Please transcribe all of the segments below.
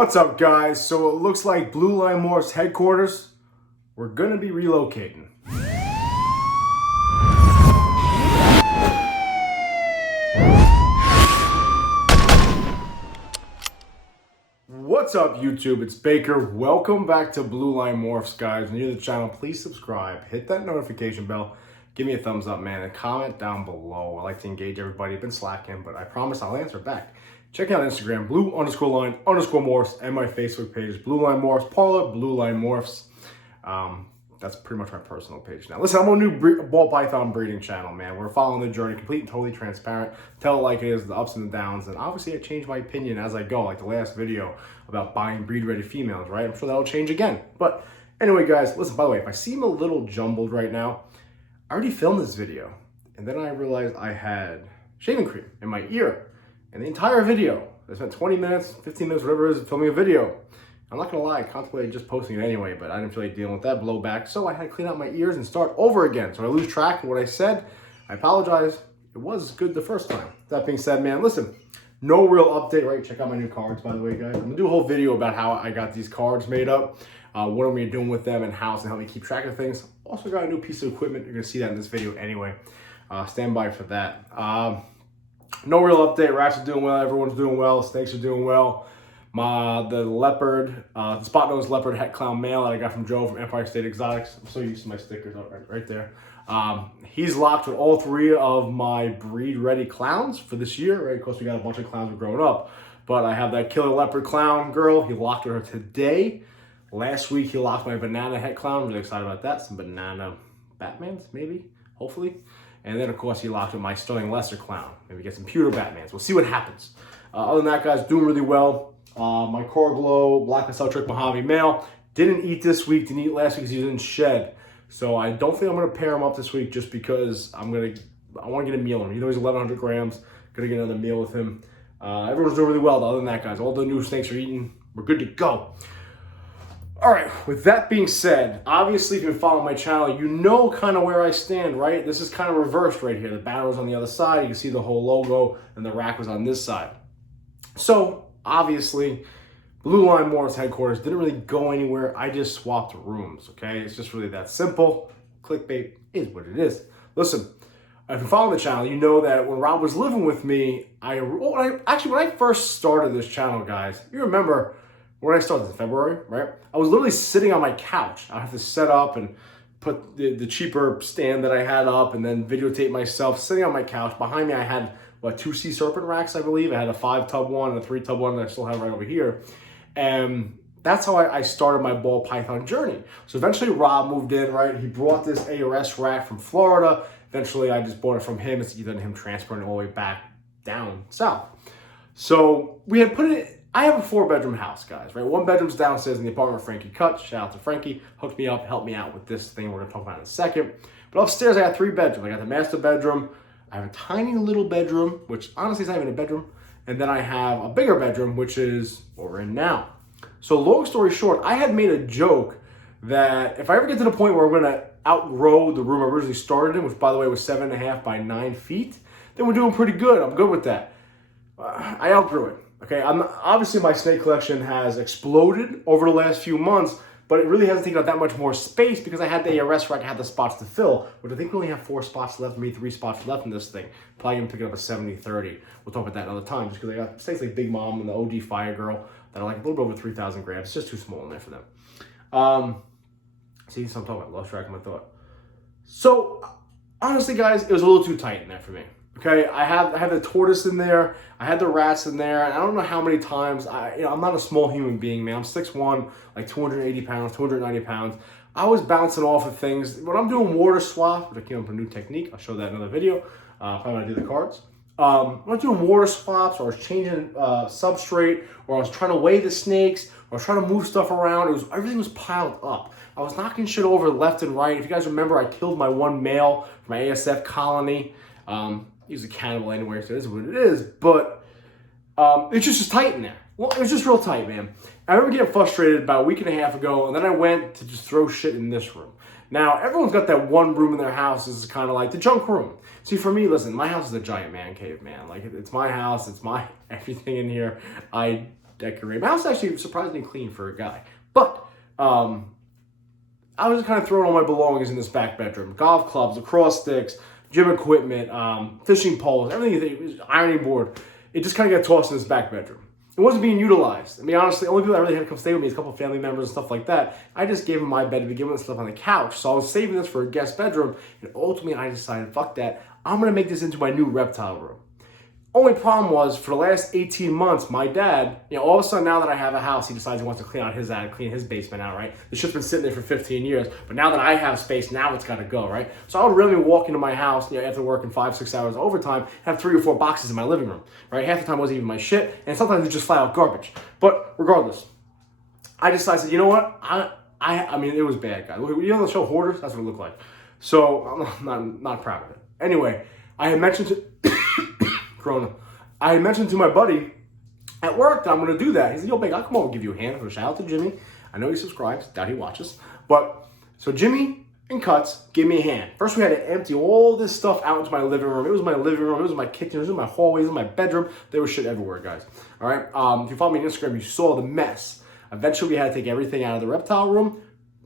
What's up, guys? So it looks like Blue Line Morphs headquarters, we're gonna be relocating. What's up, YouTube? It's Baker. Welcome back to Blue Line Morphs, guys. If you're new to the channel, please subscribe, hit that notification bell, give me a thumbs up, man, and comment down below. I like to engage everybody. I've been slacking, but I promise I'll answer back. Check out Instagram, blue_line_morphs, and my Facebook page is Blue Line Morphs, Paula, Blue Line Morphs. That's pretty much my personal page now. Listen, I'm on a new ball python breeding channel, man. We're following the journey, complete and totally transparent. Tell it like it is, the ups and the downs. And obviously, I change my opinion as I go, like the last video about buying breed-ready females, right? I'm sure that'll change again. But anyway, guys, listen, by the way, if I seem a little jumbled right now, I already filmed this video. And then I realized I had shaving cream in my ear. And the entire video, I spent 20 minutes, 15 minutes, whatever it is, filming a video. I'm not gonna lie, I contemplated just posting it anyway, but I didn't feel like dealing with that blowback, so I had to clean out my ears and start over again. So I lose track of what I said. I apologize. It was good the first time. That being said, man, listen, no real update, right? Check out my new cards, by the way, guys. I'm gonna do a whole video about how I got these cards made up, what I'm gonna be doing with them, and how it's gonna help me keep track of things. Also got a new piece of equipment. You're gonna see that in this video anyway. Stand by for that. No real update. Rats are doing well. Everyone's doing well. Snakes are doing well. The leopard, the spot-nosed leopard het clown male that I got from Joe from Empire State Exotics. I'm so used to my stickers right there. He's locked with all three of my breed-ready clowns for this year, right? Of course, we got a bunch of clowns growing up, but I have that killer leopard clown girl. He locked with her today. Last week, he locked my banana het clown. I'm really excited about that. Some banana Batmans, maybe, hopefully. And then, of course, he locked with my Sterling Lesser clown. Maybe get some pewter Batmans. We'll see what happens. Other than that, guys, doing really well. My Core Glow Black and Celtric Mojave male didn't eat this week, didn't eat last week because he was in shed. So I don't think I'm going to pair him up this week just because I want to get a meal on him. Even though he's 1,100 grams, going to get another meal with him. Everyone's doing really well. Other than that, guys, all the new snakes are eating. We're good to go. All right, with that being said, obviously if you've been following my channel, you know kind of where I stand, right? This is kind of reversed right here. The banner was on the other side. You can see the whole logo, and the rack was on this side. So, obviously, Blue Line Morphs headquarters didn't really go anywhere. I just swapped rooms, okay? It's just really that simple. Clickbait is what it is. Listen, if you follow the channel, you know that when Rob was living with me, when I first started this channel, guys, you remember when I started in February, right? I was literally sitting on my couch. I have to set up and put the cheaper stand that I had up and then videotape myself sitting on my couch. Behind me, I had, what, 2 sea serpent racks, I believe. I had a 5-tub one and a 3-tub one that I still have right over here. And that's how I started my ball python journey. So eventually Rob moved in, right? He brought this ARS rack from Florida. Eventually I just bought it from him. It's either him transferring it all the way back down south. So we had put it, I have a 4-bedroom house, guys, right? 1 bedroom's downstairs in the apartment Frankie cut. Shout out to Frankie. Hooked me up, helped me out with this thing we're going to talk about in a second. But upstairs, I got 3 bedrooms. I got the master bedroom. I have a tiny little bedroom, which honestly is not even a bedroom. And then I have a bigger bedroom, which is what we're in now. So long story short, I had made a joke that if I ever get to the point where I'm going to outgrow the room I originally started in, which by the way was 7.5 by 9 feet, then we're doing pretty good. I'm good with that. I outgrew it. Okay, obviously my snake collection has exploded over the last few months, but it really hasn't taken up that much more space because I had the ARS rack, I had the spots to fill, which I think we only have 4 spots left, maybe 3 spots left in this thing. Probably gonna pick it up a 70-30. We'll talk about that another time, just because I got snakes like Big Mom and the OG Fire Girl that are like a little bit over 3,000 grams. It's just too small in there for them. See, so I'm talking about, lost track of my thought. So, honestly, guys, it was a little too tight in there for me. Okay, I have the tortoise in there, I had the rats in there, and I don't know how many times, I'm not a small human being, man. I'm 6'1", like 280 pounds, 290 pounds. I was bouncing off of things. When I'm doing water swaths, which I came up with a new technique, I'll show that in another video, probably when I do the cards. When I was doing water swaps, or I was changing substrate, or I was trying to weigh the snakes, or I was trying to move stuff around, everything was piled up. I was knocking shit over left and right. If you guys remember, I killed my 1 male from my ASF colony. He's a cannibal anyway, so it is what it is, but it's just tight in there. Well, it was just real tight, man. I remember getting frustrated about a week and a half ago, and then I went to just throw shit in this room. Now, everyone's got that one room in their house is kind of like the junk room. See, for me, listen, my house is a giant man cave, man. Like, it's my house, it's my everything in here. I decorate. My house is actually surprisingly clean for a guy. But I was just kind of throwing all my belongings in this back bedroom. Golf clubs, lacrosse sticks, gym equipment, fishing poles, everything, ironing board. It just kind of got tossed in this back bedroom. It wasn't being utilized. I mean, honestly, the only people that really had to come stay with me is a couple of family members and stuff like that. I just gave them my bed to begin with and slept on the couch. So I was saving this for a guest bedroom. And ultimately, I decided, fuck that. I'm going to make this into my new reptile room. Only problem was, for the last 18 months, my dad, all of a sudden now that I have a house, he decides he wants to clean out his attic, clean his basement out, right? This shit's been sitting there for 15 years, but now that I have space, now it's got to go, right? So I would really walk into my house, after working 5-6 hours overtime, have 3 or 4 boxes in my living room, right? Half the time wasn't even my shit, and sometimes it's just flat out garbage. But regardless, I decided, you know what? I mean, it was bad, guys. You know the show Hoarders? That's what it looked like. So I'm not proud of it. Anyway, I had mentioned to Corona. I had mentioned to my buddy at work that I'm going to do that. He said, yo, Big, I'll come over and give you a hand. So shout out to Jimmy. I know he subscribes. Doubt he watches. But, so Jimmy and Cuts gave me a hand. First, we had to empty all this stuff out into my living room. It was my living room. It was my kitchen. It was in my hallways. It was in my bedroom. There was shit everywhere, guys. All right? If you follow me on Instagram, you saw the mess. Eventually, we had to take everything out of the reptile room,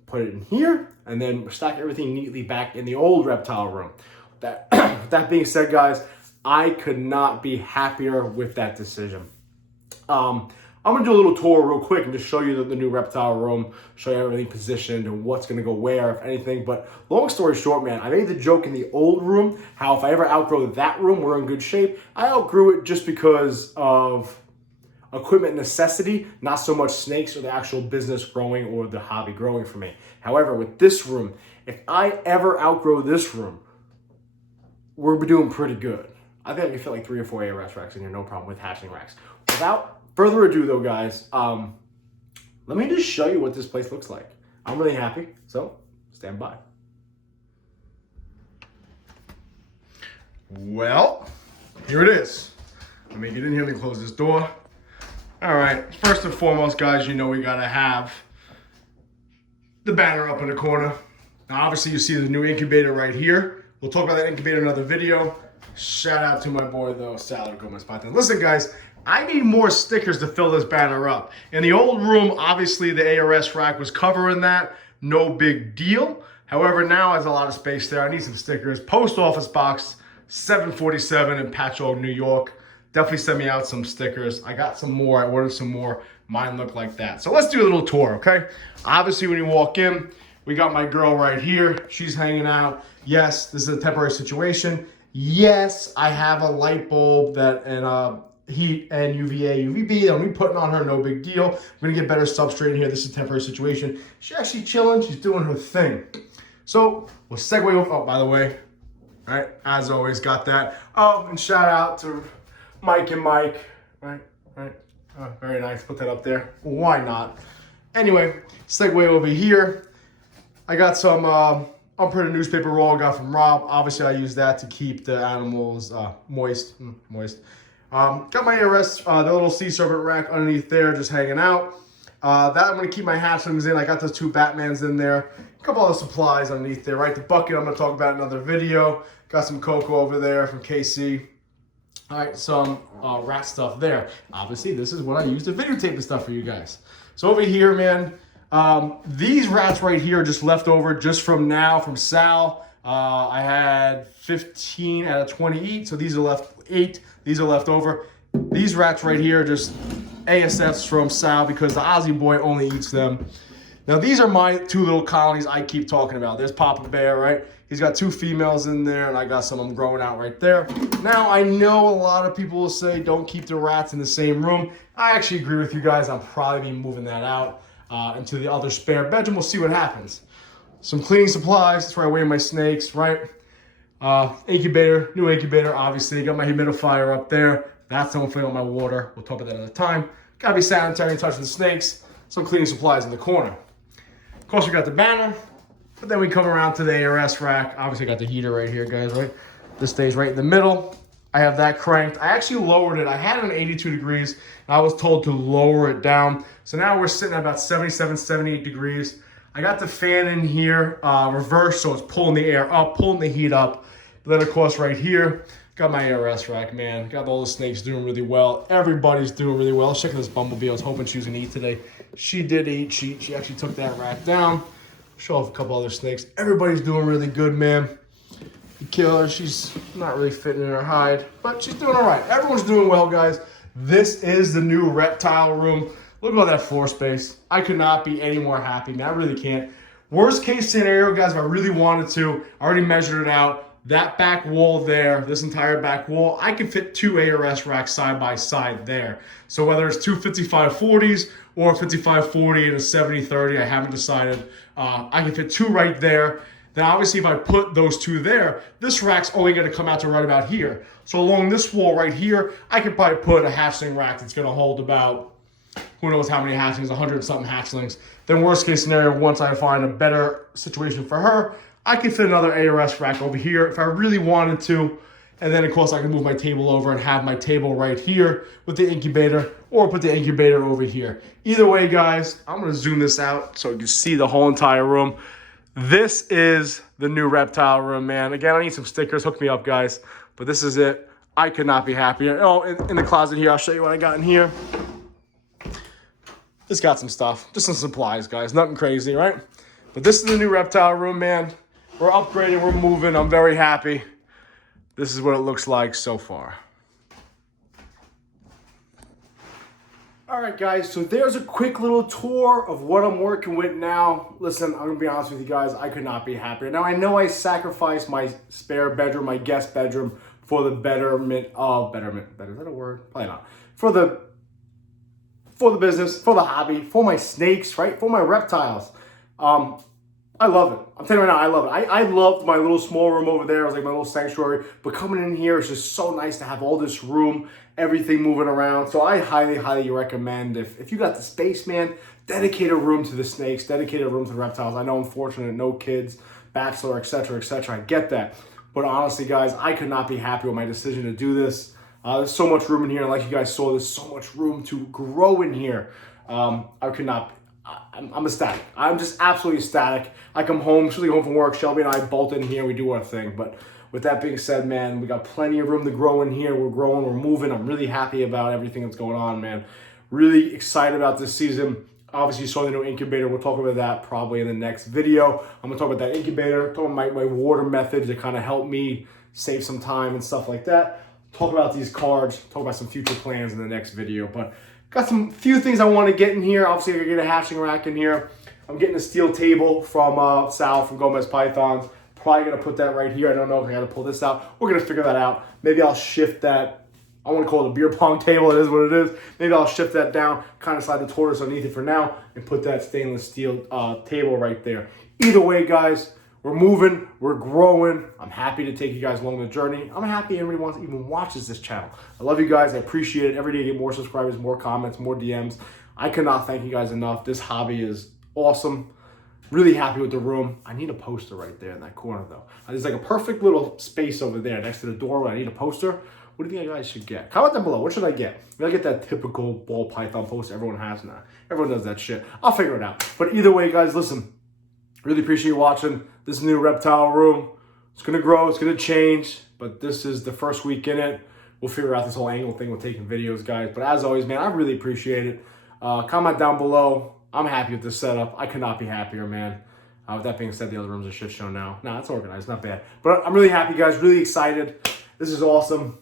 put it in here, and then stack everything neatly back in the old reptile room. That being said, guys, I could not be happier with that decision. I'm going to do a little tour real quick and just show you the new reptile room, show you everything positioned and what's going to go where, if anything. But long story short, man, I made the joke in the old room, how if I ever outgrow that room, we're in good shape. I outgrew it just because of equipment necessity, not so much snakes or the actual business growing or the hobby growing for me. However, with this room, if I ever outgrow this room, we're doing pretty good. I think I can fit like 3 or 4 ARS racks in here, no problem, with hatching racks. Without further ado though, guys, let me just show you what this place looks like. I'm really happy, so stand by. Well, here it is. Let me get in here, let me close this door. All right, first and foremost, guys, we gotta have the banner up in the corner. Now, obviously, you see the new incubator right here. We'll talk about that incubator in another video. Shout out to my boy, though, Salad Gomez. Listen, guys, I need more stickers to fill this banner up. In the old room, obviously, the ARS rack was covering that. No big deal. However, now there's a lot of space there. I need some stickers. Post Office Box 747 in Patchogue, New York. Definitely send me out some stickers. I got some more. I ordered some more. Mine look like that. So let's do a little tour, okay? Obviously, when you walk in, we got my girl right here. She's hanging out. Yes, this is a temporary situation. Yes, I have a light bulb and heat and UVA, UVB. I'm putting on her, no big deal. We're gonna get better substrate in here. This is a temporary situation. She's actually chilling. She's doing her thing. So we'll segue over. Oh, by the way, right, as always, got that. Oh, and shout out to Mike and Mike. Right. Oh, very nice. Put that up there. Why not? Anyway, segue over here. I got some unprinted newspaper roll I got from Rob. Obviously, I use that to keep the animals moist. Got my ARS, the little sea serpent rack underneath there, just hanging out. That I'm going to keep my hatchlings in. I got those 2 Batmans in there. A couple other supplies underneath there, right? The bucket I'm going to talk about in another video. Got some cocoa over there from KC. All right, some rat stuff there. Obviously, this is what I use to videotape the stuff for you guys. So over here, man, these rats right here are just left over just from Sal. I had 15 out of 20 eat, so these are left 8. These are left over. These rats right here are just ASFs from Sal because the Aussie boy only eats them. Now, these are my 2 little colonies I keep talking about. There's Papa Bear, right? He's got 2 females in there, and I got some of them growing out right there. Now, I know a lot of people will say don't keep the rats in the same room. I actually agree with you guys. I'll probably be moving that out into the other spare bedroom. We'll see what happens. Some cleaning supplies. That's where I weigh my snakes, right? Incubator, new incubator, obviously. Got my humidifier up there. That's how I'm filling up my water. We'll talk about that another time. Gotta be sanitary and touching the snakes. Some cleaning supplies in the corner. Of course, we got the banner. But then we come around to the ARS rack. Obviously, I got the heater right here, guys, right? This stays right in the middle. I have that cranked. I actually lowered it. I had it on 82 degrees. And I was told to lower it down. So now we're sitting at about 77, 78 degrees. I got the fan in here reversed, so it's pulling the air up, pulling the heat up. But then, of course, right here, Got my ARS rack, man. Got all the snakes doing really well. Everybody's doing really well. Let's check this bumblebee. I was hoping she was gonna eat today. She did eat. She actually took that rack down. Show off a couple other snakes. Everybody's doing really good, man. The killer, she's not really fitting in her hide, but she's doing all right. Everyone's doing well, guys. This is the new reptile room. Look at all that floor space. I could not be any more happy, man. I really can't. Worst case scenario, guys, if I really wanted to, I already measured it out. That back wall there, this entire back wall, I can fit 2 ARS racks side by side there. So whether it's two 5540s or a 5540 and a 7030, I haven't decided. I can fit 2 right there. Then obviously if I put those 2 there, this rack's only gonna come out to right about here. So along this wall right here, I could probably put a hatchling rack that's gonna hold about, who knows how many hatchlings, 100 something hatchlings. Then worst case scenario, once I find a better situation for her, I can fit another ARS rack over here if I really wanted to. And then of course I can move my table over and have my table right here with the incubator, or put the incubator over here. Either way, guys, I'm gonna zoom this out so you can see the whole entire room. This is the new reptile room, man. Again, I need some stickers. Hook me up, guys. But this is it. I could not be happier. Oh, in the closet here, I'll show you what I got in here. Just got some stuff. Just some supplies, guys. Nothing crazy, right? But this is the new reptile room, man. We're upgrading. We're moving. I'm very happy. This is what it looks like so far. All right, guys, so there's a quick little tour of what I'm working with now. Listen, I'm gonna be honest with you guys, I could not be happier. Now, I know I sacrificed my spare bedroom, my guest bedroom, for the betterment of, betterment, is that a word? Probably not. For the business, for the hobby, for my snakes, right? For my reptiles. I love it. I'm telling you right now, I love it. I loved my little small room over there. It was like my little sanctuary. But coming in here, it's just so nice to have all this room, everything moving around. So I highly, highly recommend, if you got the space, man, dedicate a room to the snakes, dedicate a room to the reptiles. I know I'm fortunate, no kids, bachelor, etc., etc. I get that. But honestly, guys, I could not be happy with my decision to do this. There's so much room in here. Like you guys saw, there's so much room to grow in here. I could not... I'm ecstatic. I'm just absolutely ecstatic. I come home, usually home from work. Shelby and I bolt in here. We do our thing. But with that being said, man, we got plenty of room to grow in here. We're growing. We're moving. I'm really happy about everything that's going on, man. Really excited about this season. Obviously, you saw the new incubator. We'll talk about that probably in the next video. I'm going to talk about that incubator, talk about my water methods that kind of help me save some time and stuff like that. Talk about these cards. Talk about some future plans in the next video. But got some few things I want to get in here. Obviously, I gotta get a hatching rack in here. I'm getting a steel table from Sal from Gomez Pythons. Probably gonna put that right here. I don't know if I gotta pull this out. We're gonna figure that out. Maybe I'll shift that. I want to call it a beer pong table. It is what it is. Maybe I'll shift that down, kind of slide the tortoise underneath it for now, and put that stainless steel table right there. Either way, guys, we're moving, we're growing. I'm happy to take you guys along the journey. I'm happy everyone even watches this channel. I love you guys. I appreciate it. Every day I get more subscribers, more comments, more DMs. I cannot thank you guys enough. This hobby is awesome. Really happy with the room. I need a poster right there in that corner, though. There's like a perfect little space over there next to the doorway. I need a poster. What do you think you guys should get? Comment down below. What should I get? Maybe I get that typical ball python poster everyone has now. Everyone does that shit. I'll figure it out. But either way, guys, listen. Really appreciate you watching this new reptile room. It's going to grow. It's going to change. But this is the first week in it. We'll figure out this whole angle thing with taking videos, guys. But as always, man, I really appreciate it. Comment down below. I'm happy with this setup. I could not be happier, man. With that being said, the other room's a shit show now. Nah, it's organized. Not bad. But I'm really happy, guys. Really excited. This is awesome.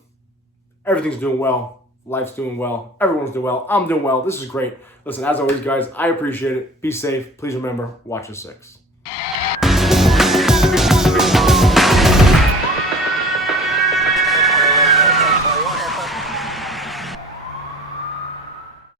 Everything's doing well. Life's doing well. Everyone's doing well. I'm doing well. This is great. Listen, as always, guys, I appreciate it. Be safe. Please remember, watch your six.